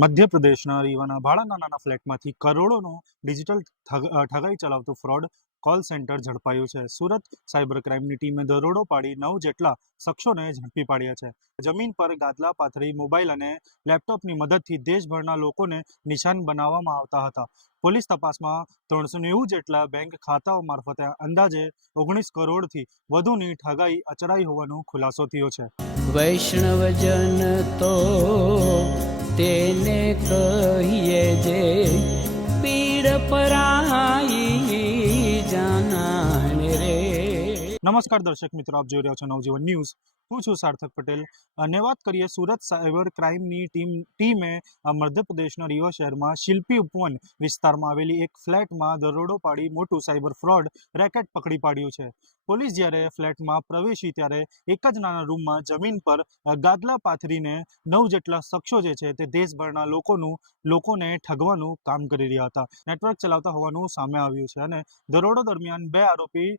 મધ્યપ્રદેશના રીવાના ભાડાના નાના ફ્લેટમાંથી કરોડોનો ડિજિટલ ઠગાઈ ચલાવતું ફ્રોડ કોલ સેન્ટર ઝડપાયું છે. સુરત સાયબર ક્રાઇમની ટીમે દરોડો પાડી 9 જેટલા શખ્સોને ઝડપી પાડ્યા છે. જમીન પર ગાદલા પાથરી મોબાઈલ અને લેપટોપની મદદથી દેશભરના લોકોને નિશાન બનાવવામાં આવતા હતા. પોલીસ તપાસમાં 390 જેટલા બેંક ખાતાઓ મારફતે અંદાજે 19 કરોડથી વધુની ઠગાઈ આચરાઈ હોવાનો ખુલાસો થયો છે. વૈષ્ણવજન તો તેને કહીએ જે પીડ પરાઈ જાનાને રે. નમસ્કાર દર્શક મિત્રો, આપ જોઈ રહ્યા છો નવજીવન ન્યૂઝ. હું છું સાર્થક પટેલ અને વાત કરીએ સુરત સાયબર ક્રાઇમની ટીમે મધ્યપ્રદેશના રીવા શહેરમાં શિલ્પી ઉપવન વિસ્તારમાં આવેલી એક ફ્લેટમાં દરોડો પાડી મોટું સાયબર ફ્રોડ રેકેટ પકડી પાડ્યું છે. પોલીસ જ્યારે ફ્લેટમાં પ્રવેશી ત્યારે એક જ નાના રૂમમાં જમીન પર ગાદલા પાથરીને 9 જેટલા શખ્સો જે છે તે દેશભરના લોકોને ઠગવાનું કામ કરી રહ્યા હતા. નેટવર્ક ચલાવતા હોવાનું સામે આવ્યું છે અને દરોડો દરમિયાન 2 આરોપી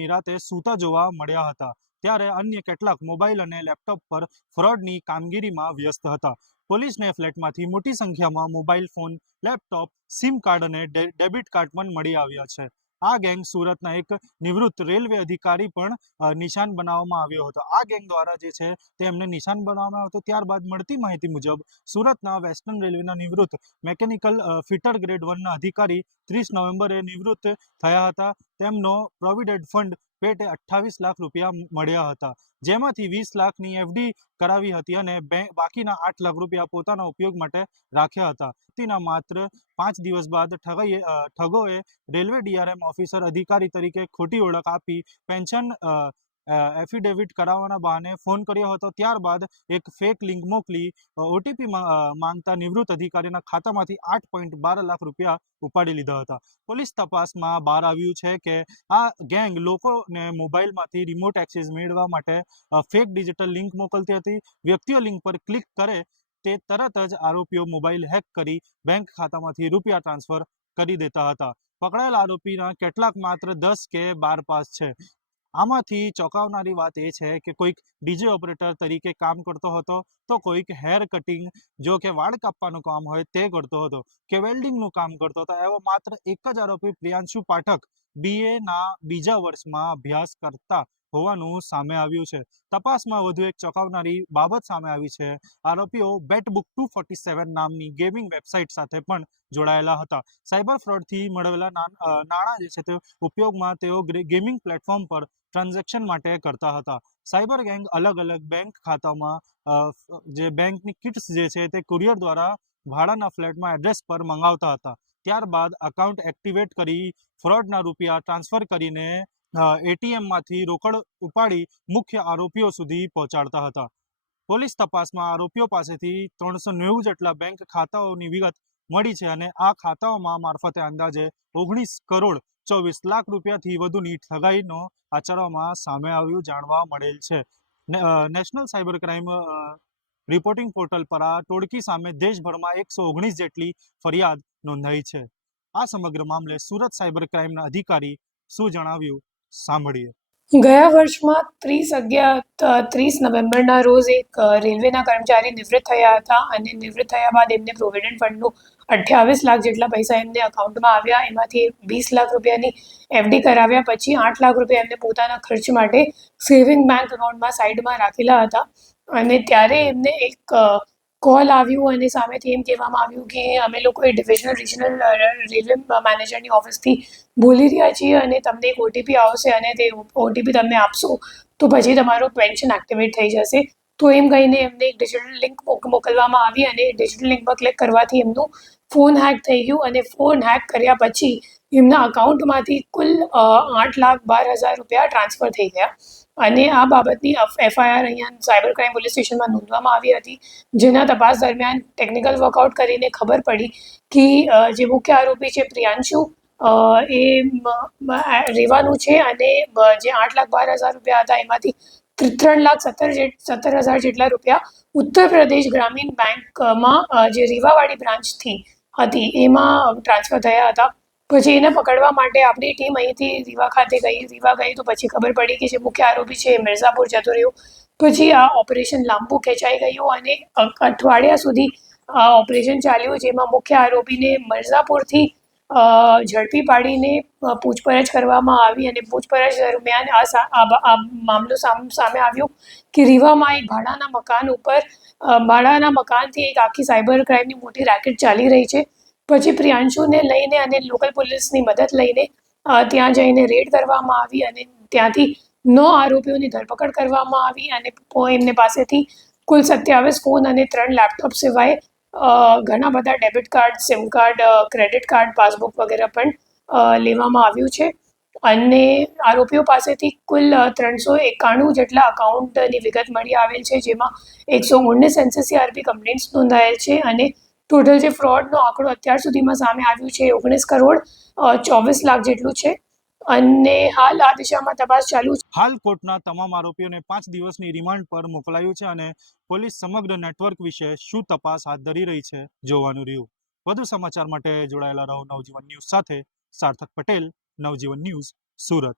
નિરાતે સૂતા જોવા મળ્યા હતા. ત્યારે અન્ય કેટલાક મોબાઈલ અને લેપટોપ પર ફ્રોડની કામગીરીમાં વ્યસ્ત હતા. પોલીસને ફ્લેટમાંથી મોટી સંખ્યામાં mobile phone, laptop, sim card અને ડેબિટ કાર્ડ પણ મળી આવ્યા છે. આ ગેંગ સુરતના એક નિવૃત્ત રેલવે અધિકારી પણ નિશાન બનાવવામાં આવ્યો હતો. આ ગેંગ દ્વારા જે છે તે એમને નિશાન બનાવવામાં આવ્યો હતો. ત્યારબાદ મળતી માહિતી મુજબ સુરતના વેસ્ટર્ન રેલવેના નિવૃત્ત મેકેનિકલ ફિટર ગ્રેડ 1ના અધિકારી 30 નવેમ્બરે નિવૃત્ત થયા હતા. તેમનો પ્રોવિડન્ટ ફંડ પેટે 28 લાખ રૂપિયા મળ્યા હતા, જેમાંથી 20 લાખની એફડી કરાવી હતી અને બાકીના 8 લાખ રૂપિયા પોતાના ઉપયોગ માટે રાખ્યા હતા. તેના માત્ર 5 દિવસ બાદ ઠગોએ રેલવે ડીઆરએમ ઓફિસર અધિકારી તરીકે ખોટી ઓળખ આપી પેન્શન એફિડેવિટ કરાવવાના બહાને ફોન કર્યો હતો. ત્યારબાદ એક ફેક લિંક મોકલી ઓટીપી માંગતા નિવૃત્ત અધિકારીના ખાતામાંથી 8.12 લાખ રૂપિયા ઉપાડી લીધા હતા. પોલીસ તપાસમાં બહાર આવ્યું છે કે આ ગેંગ લોકોને મોબાઈલમાંથી રિમોટ એક્સેસ મેળવવા માટે ફેક ડિજિટલ લિંક મોકલતી હતી. વ્યક્તિઓ લિંક પર ક્લિક કરે તે તરત જ આરોપીઓ મોબાઈલ હેક કરી બેંક ખાતામાંથી રૂપિયા ટ્રાન્સફર કરી દેતા હતા. પકડાયેલ આરોપીના કેટલાક માત્ર 10 કે 12 પાસ છે. આમાંથી ચોંકાવનારી વાત એ છે કે કોઈક ડીજે ઓપરેટર તરીકે કામ કરતો હતો, તો કોઈક હેર કટિંગ જો કે વાળ કાપવાનું કામ હોય તે કરતો હતો, કે વેલ્ડિંગનું કામ કરતો હતો. એવો માત્ર એક જ આરોપી પ્રિયાંશુ પાઠક BA ના બીજા વર્ષમાં અભ્યાસ કરતા હોવાનું સામે આવ્યું છે. તપાસમાં વધુ એક ચોંકાવનારી બાબત સામે આવી છે. આરોપીઓ બેટબુક 247 નામની ગેમિંગ વેબસાઇટ સાથે પણ જોડાયેલા હતા. સાયબર ફ્રોડથી મળેલા નાણાં જે છે તે ઉપયોગમાં તેઓ ગેમિંગ પ્લેટફોર્મ પર ટ્રાન્ઝેક્શન માટે કરતા હતા. સાયબર ગેંગ અલગ અલગ બેંક ખાતામાં જે બેંકની કિટ્સ જે છે તે કુરિયર દ્વારા ભાડાના ફ્લેટમાં એડ્રેસ પર મંગાવતા હતા. ત્યારબાદ અકાઉન્ટ એક્ટિવેટ કરી ફ્રોડના રૂપિયા ટ્રાન્સફર કરીને ATMમાંથી રોકડ ઉપાડી મુખ્ય આરોપીઓ સુધી પહોંચાડતા હતા. પોલીસ તપાસમાં આરોપીઓ પાસેથી 390 જેટલા બેંક ખાતાઓની વિગત મળી છે અને આ ખાતાઓમાં મારફતે અંદાજે 19 કરોડ 24 લાખ રૂપિયાથી વધુની ઠગાઈનો આચરવામાં સામે આવ્યું જાણવા મળેલ છે. National cyber crime reporting portal પર આ ટોળકી સામે દેશભરમાં 119 જેટલી ફરિયાદ નોંધાઈ છે. આ સમગ્ર મામલે સુરત સાયબર ક્રાઇમના અધિકારી શું જણાવ્યું સાંભળીએ. ગયા વર્ષમાં 30 નવેમ્બરના રોજ એક રેલવેના કર્મચારી નિવૃત્ત થયા હતા અને નિવૃત્ત થયા બાદ એમને પ્રોવિડન્ટ ફંડનું 28 લાખ જેટલા પૈસા એમને અકાઉન્ટમાં આવ્યા. એમાંથી 20 લાખ રૂપિયાની એફડી કરાવ્યા. પછી 8 લાખ રૂપિયા એમને પોતાના ખર્ચ માટે સેવિંગ બેંક એકાઉન્ટમાં સાઈડમાં રાખેલા હતા. અને ત્યારે એમને એક કોલ આવ્યું અને સામેથી એમ કહેવામાં આવ્યું કે અમે લોકો ડિવિઝનલ રિજનલ રેલવે મેનેજરની ઓફિસથી બોલી રહ્યા છીએ અને તમને એક ઓટીપી આવશે અને તે ઓટીપી તમે આપશો તો પછી તમારું પેન્શન એક્ટિવેટ થઈ જશે. તો એમ કહીને એમને એક ડિજિટલ લિંક મોકલવામાં આવી અને ડિજિટલ લિંક પર ક્લિક કરવાથી એમનું ફોન હેક થઈ ગયું અને ફોન હેક કર્યા પછી એમના અકાઉન્ટમાંથી કુલ 8,12,000 રૂપિયા ટ્રાન્સફર થઈ ગયા. અને આ બાબતની FIR અહીંયા સાયબર ક્રાઇમ પોલીસ સ્ટેશનમાં નોંધવામાં આવી હતી. જેના તપાસ દરમિયાન ટેકનિકલ વર્કઆઉટ કરીને ખબર પડી કે જે મુખ્ય આરોપી છે પ્રિયાંશુ એ રેવાનું છે અને જે 8,12,000 રૂપિયા હતા એમાંથી 3,17,000 જેટલા રૂપિયા ઉત્તર પ્રદેશ ગ્રામીણ બેંકમાં જે રીવાવાડી બ્રાન્ચથી હતી એમાં ટ્રાન્સફર થયા હતા. પછી એને પકડવા માટે આપણી ટીમ અહીંથી રીવા ખાતે ગઈ તો પછી ખબર પડી કે જે મુખ્ય આરોપી છે મિર્ઝાપુર જતો રહ્યો. પછી આ ઓપરેશન લાંબુ ખેંચાઈ ગયું અને અઠવાડિયા સુધી આ ઓપરેશન ચાલ્યું, જેમાં મુખ્ય આરોપીને મિર્ઝાપુરથી ઝડપી પાડીને પૂછપરછ કરવામાં આવી અને પૂછપરછ દરમિયાન આ મામલો સામે આવ્યો કે રીવામાં એક ભાડાના મકાનથી એક આખી સાયબર ક્રાઇમની મોટી રેકેટ ચાલી રહી છે. પછી પ્રિયાંશુને લઈને અને લોકલ પોલીસની મદદ લઈને ત્યાં જઈને રેડ કરવામાં આવી અને ત્યાંથી 9 આરોપીઓની ધરપકડ કરવામાં આવી અને એમને પાસેથી કુલ 27 ફોન અને 3 લેપટોપ સિવાય ઘણા બધા debit card, sim card, credit card, passbook વગેરે પણ લેવામાં આવ્યું છે અને આરોપીઓ પાસેથી કુલ 391 જેટલા અકાઉન્ટની વિગત મળી આવેલ છે, જેમાં 119 NCCRP કમ્પ્લેન્ટ્સ નોંધાયેલ છે અને ટોટલ જે ફ્રોડનો આંકડો અત્યાર સુધીમાં સામે આવ્યું છે 19 કરોડ 24 લાખ જેટલું છે અને હાલ આ દિશામાં તપાસ ચાલુ છે. હાલ કોર્ટના તમામ આરોપીઓને 5 દિવસની રિમાન્ડ પર મોકલાયું છે અને પોલીસ સમગ્ર નેટવર્ક વિશે શું તપાસ હાથ ધરી રહી છે જોવાનું રહ્યું. વધુ સમાચાર માટે જોડાયેલા રહો નવજીવન ન્યૂઝ સાથે. સાર્થક પટેલ, નવજીવન ન્યૂઝ, સુરત.